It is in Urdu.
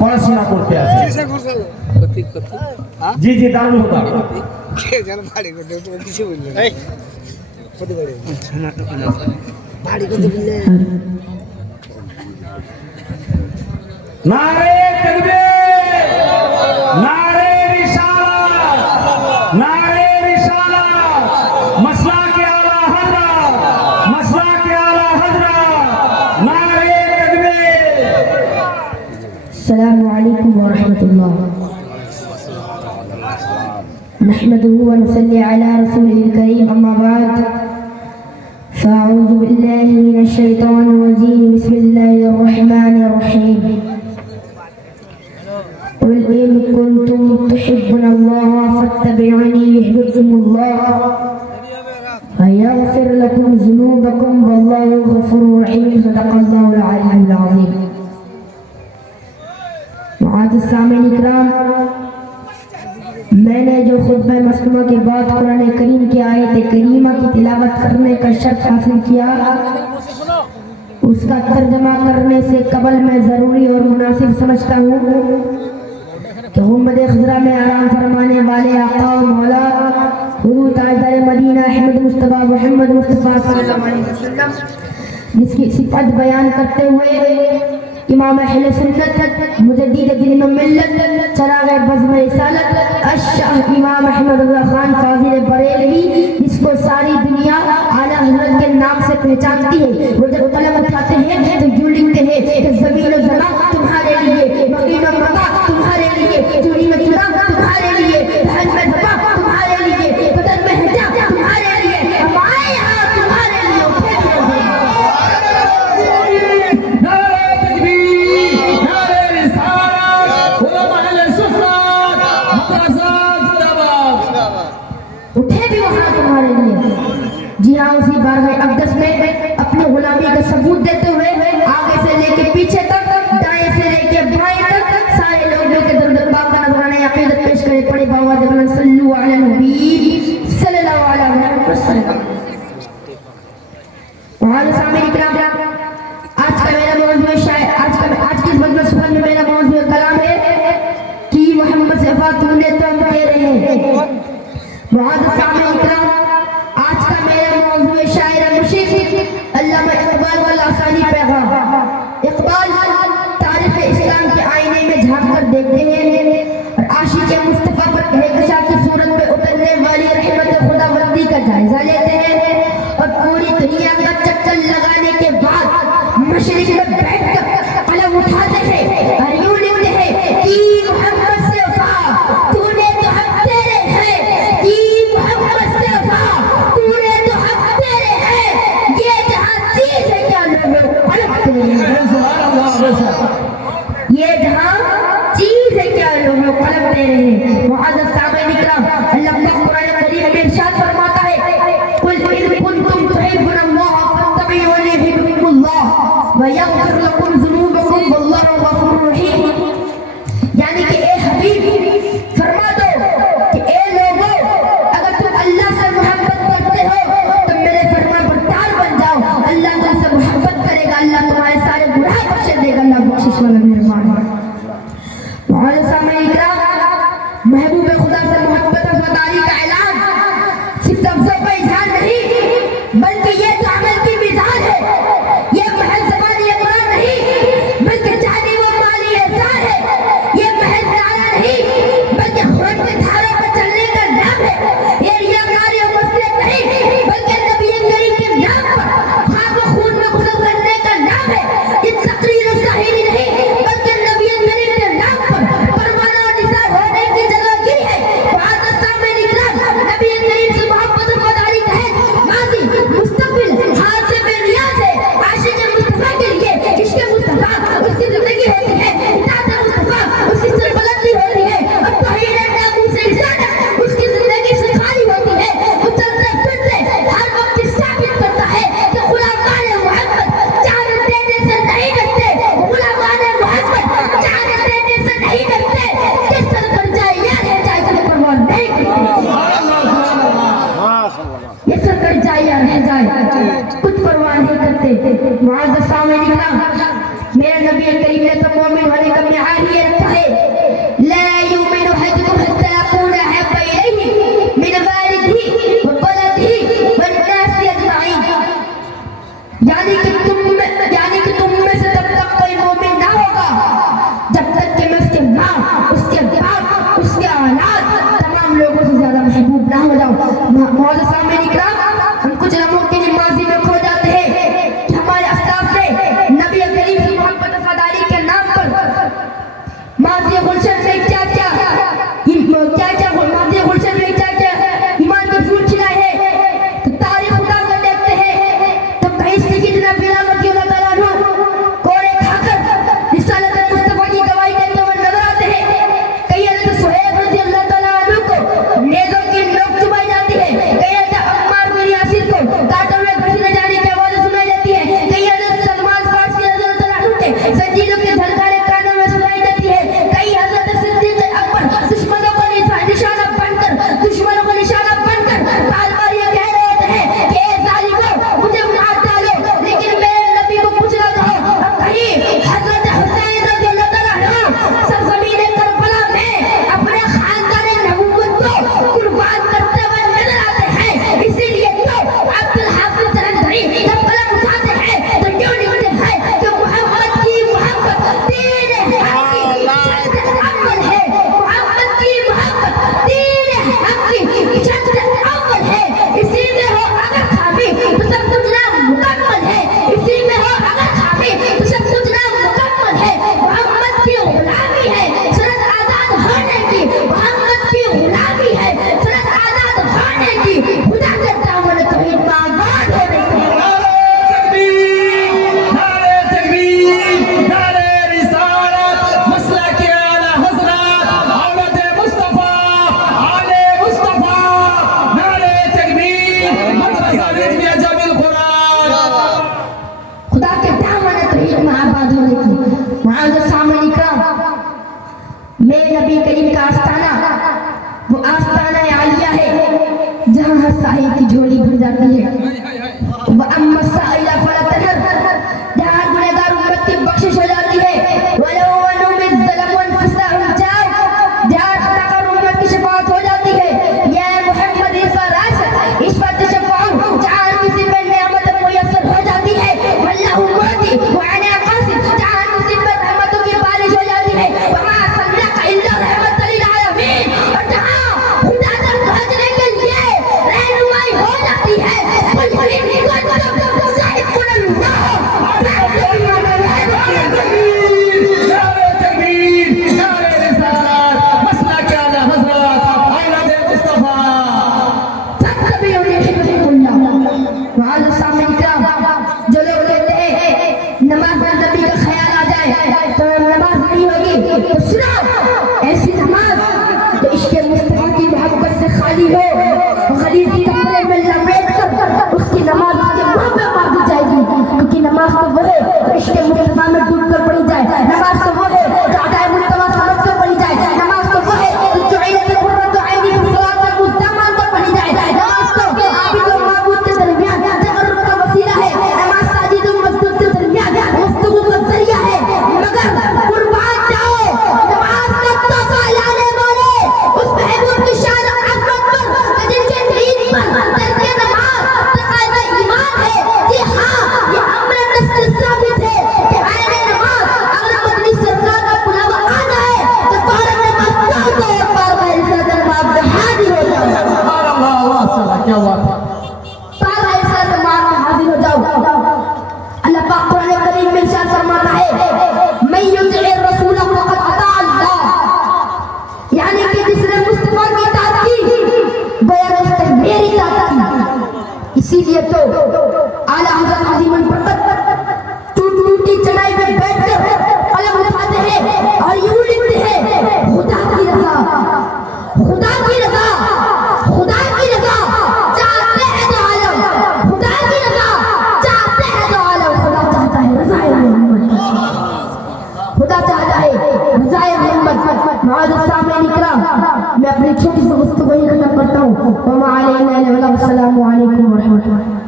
পড়াশোনা করতে আসে। জি জি দারুণ হুদা। নারে তাকবীর, নারে রিসালাত, নারে রিসালাত, মাসলাকে আলা হযরত, মাসলাকে আলা হযরত, নারে তাকবীর। السلام عليكم ورحمة الله. نحمده ونصلي على رسوله الكريم أما بعد فأعوذ بالله من الشيطان الرجيم بسم الله الرحمن الرحيم قل إن كنتم تحبون الله فاتبعوني يحببكم الله ويغفر لكم ذنوبكم والله غفور رحيم صدق الله العلي العظيم. معزز سامعین اکرام، میں نے جو خطبہ مسلمہ کے بعد قرآن کریم کی آیت کریمہ کی تلاوت کرنے کا شرف حاصل کیا، اس کا ترجمہ کرنے سے قبل میں ضروری اور مناسب سمجھتا ہوں کہ غنبد خضرا میں آرام فرمانے والے آقا و مولا حضور تاجدار مدینہ احمد مصطفیٰ محمد مصطفیٰ صلی اللہ علیہ وسلم جس کی صفت بیان کرتے ہوئے امام اہل سنت مجدد دین و ملت چراغ بزم رسالت الشاہ امام احمد رضا خان فاضل بریلوی جس کو ساری دنیا اعلیٰ حضرت کے نام سے پہچانتی ہے، وہ جب قلم اٹھاتے ہیں تو یوں لکھتے ہیں کہ زمین و زمان تمہارے لیے، مقیم و مقام تمہارے لیے، چوری میں چورا تمہارے لیے، دہن میں دھپا تمہارے لیے، بدن میں ہجا تمہارے لیے، ہم آئے یہاں تمہارے لیے. اٹھے بھی وہاں تمہارے لیے. جی ہاں، اسی بارگاہ اقدس میں اپنی غلامی کا ثبوت دیتے ہوئے آگے سے لے کے پیچھے تک، دائیں سے لے کے بائیں تک سارے لوگوں کے درد پاک کا نذرانہ عقیدت پیش کرے. پڑے باوا جبنا صلو علی النبی صلی اللہ علیہ وسلم. وہاں سامنے اکرام، آج کا میرا موضوع آج کی اس مجلس میں میرا موضوع کلام ہے کہ محمد صفا تو نے تو ہم تیرے ہیں. معزز سامعین اکرام، آج کا میرا موضوع شاعر مشرق علامہ اقبال والا آسانی پیغام. اقبال تاریخ اسلام کے آئینے میں جھانک کر دیکھتے ہیں اور عاشق مصطفیٰ پر کہکشاں کی صورت میں اترنے والی رحمت خداوندی کا جائزہ لیتے ہیں اور پوری دنیا کا چکر لگانے کے بعد مشرق میں بیٹھ کر قلم اٹھاتے ہیں اور یوں لکھتے ہیں کہ محمد صفا تو نے تو ہم تیرے ہیں، کہ محمد صفا تو نے تو ہم تیرے ہیں، یہ جہاں چیز ہے کیا لوگوں پلکتے ہیں، یہ جہاں چیز ہے کیا لوگوں پلکتے ہیں. معزز سامعین اکرام، اللہ پاک قرآن کریم میں ارشاد فرماتا ہے قل ان کنتم تحبون اللہ فاتبعونی یحببکم اللہ ویغفر لکم ذنوبکم واللہ غفور رحیم. یعنی کہ اے حبیب فرما دو کہ اے لوگوں، اگر تم اللہ سے محبت کرتے ہو تو میرے فرما بردار بن جاؤ. اللہ تم سے محبت کرے گا، اللہ تمہارے سارے گناہ بخش دے گا. اللہ بخشش والا مہربان. معزز سامعین اکرام، محبوب خدا سے محبت معزز سامعین کرام، ہم کچھ لمحوں کے لیے ماضی میں کھو جاتے ہیں کہ ہمارے اسلاف نے نبی کریم کی محبت وفاداری کے نام پر ماضی گلشن میں کیا کیا ماضی گلشن میں کیا کیا ایمان کے پھول کھلائے ہیں، تو تاریخ اٹھا کر دیکھتے ہیں تو کہیں سیدنا بلال رضی اللہ تعالیٰ عنہ کوڑے کھا کر رسالت مصطفیٰ کی گواہی دیتے ہوئے نظر آتے ہیں، کہیں حضرت صہیب رضی اللہ تعالیٰ عنہ کو نیزوں کی نوک چبائی جاتی ہے، کہیں حضرت عمار بن یاسر کو کاٹے ہوئے پسینے جانے کی آوازیں سنائی جاتی ہے، کہیں حضرت سلمان فارسی رضی اللہ تعالیٰ عنہ کے زنجیروں کے دھڑکانے کانوں میں سنائی دیتی ہے، کہیں حضرت صدیق اکبر دشمنوں کو نشانہ بن کر تالوار یہ کہہ رہے ہوتے ہیں کہ اے ظالموں مجھے مار ڈالو، لیکن میرے نبی کو کچھ نہ کہو۔ اب کہیں حضرت حسین رضی اللہ تعالیٰ عنہ سرزمین کربلا میں اپنے خاندان نبوت کو قربان کرتے ہوئے نظر آتے ہیں، اسی لیے تو عبد الحافظ جلندھری جب قلم اٹھاتے ہیں تو کیوں لکھتے ہیں کہ محمد کی محبت دین حق کی شد اول ہے، محمد کی محبت دین حق کی شد اول ہے، اسی میں ہو اگر خامی تو سب کچھ نامکمل ہے، اسی میں ہو اگر خامی تو سب کچھ نامکمل ہے، محمد کی غلامی ہے سرحد آزاد ہونے کی، محمد کی غلامی ہے سرحد آزاد ہونے کی، خدا کے دامن توحید میں آباد ہونے کی۔ نعرے تکبیر، نعرے رسالت، مسلک اعلی حضرت اولاد مصطفیٰ، آل مصطفیٰ، نعرے تکبیر، مدرسہ رضویہ جامع القرآن۔ خدا کے دامن توحید میں آباد ہونے کی۔ معزز سامعین کرام، میرے نبی کریم کا آستانہ وہ آستانہ عالیہ ہے جہاں ہر سائل کی جھولی بھر جاتی ہے، وَأَمَّا السَّائِلَ فَلَا تَنْهَرْ، جہاں گنہگار امت کی بخشش ہو جاتی ہے، وَلَوْ أَنْهُمْ إِذْ ظَلَمُوا أَنفُسَهُمْ جَاءُوكَ، جہاں خطا کار امت کی شفاعت ہو جاتی ہے، یا محمد عیسیٰ راشد اشفع تشفعوا، جہاں کسی پر نعمت میسر ہو جاتی ہے، وَاللَّهُ مُعْطِ وَأَنَا قَاسِمٌ، جہاں کسی پر رحمتوں کی بارش ہو جاتی ہے، وَمَا أَرْسَلْنَاكَ إِلَّا رَحْمَةً لِلْعَالَمِينَ، اور جہاں خدا تک پہنچنے کے لیے رہنمائی ہو جاتی ہے، قُلْ إِن كُنتُمْ تُحِبُّونَ اللَّهَ نعرے تکبیر، نعرے رسالت، مسلک اعلی حضرت اولاد مصطفیٰ۔ فاتبعوني يحببكم الله۔ معزز سامعین کرام، جو لوگ کہتے ہیں نماز میں نبی کا خیال آ جائے تو نماز نہیں ہوگی، تو سنو، ایسی نماز جو عشق مصطفیٰ کی محبت سے خالی ہو، غلیظ کپڑے میں لپیٹ کر اس کی نماز اس کے منہ پہ مار دی جائے گی، کیونکہ نماز تو وہ ہے جو عشق مصطفیٰ میں ڈوب کر پڑھی جائے، نماز تو وہ ہے جو ادائے مصطفیٰ سمجھ کر پڑھی جائے، نماز تو وہ ہے جو جعلت قرۃ عینی فی الصلاۃ والمسلم مان کر پڑھی جائے، نماز تو عابد و معبود کے درمیان تقرب کا وسیلہ ہے، نماز ساجد و مسجود کے درمیان گفتگو کا ذریعہ ہے، مگر قربان جاؤ نماز کا تحفہ لانے والے اس محبوب کی شان و عظمت پر جن کے دین پر ترک نماز تقاضا ایمان ہے۔ جی ہاں، یہ امر نص ثابت ہے کہ عین نماز اگر مدنی سرکار کا بلاوا آ جائے تو فوراً نماز نہ تو ایک بار میں رسالت باب میں حاضر ہو جاؤ، سبحان اللہ، واہ صلاح، کیا بات ہے۔ سارا رسالت باب میں حاضر ہو جاؤ۔ اللہ پاک قرآن کریم میں ارشاد فرماتا ہے من یطع الرسول فقد اطاع اللہ، یعنی کہ جس نے مصطفیٰ کی اطاعت کی گویا کہ اس نے میری اطاعت کی۔ اسی لیے تو اعلیٰ حضرت عظیم البرکت ٹوٹی چڑھائی میں بیٹھ کر قلم اٹھاتے ہیں اور یوں لکھتے ہیں خدا کی رضا، خدا کی رضا، خدا کی رضا چاہتے ہیں تو عالم، خدا کی رضا چاہتے ہیں تو عالم، خدا چاہتا ہے رضا محمد، خدا چاہتا ہے رضا محمد۔ معزز سامعین کرام، میں اپنی چھوٹی سی گفتگو ختم کرتا ہوں۔ وما علینا الا البلاغ۔ السلام علیکم ورحمۃ اللہ۔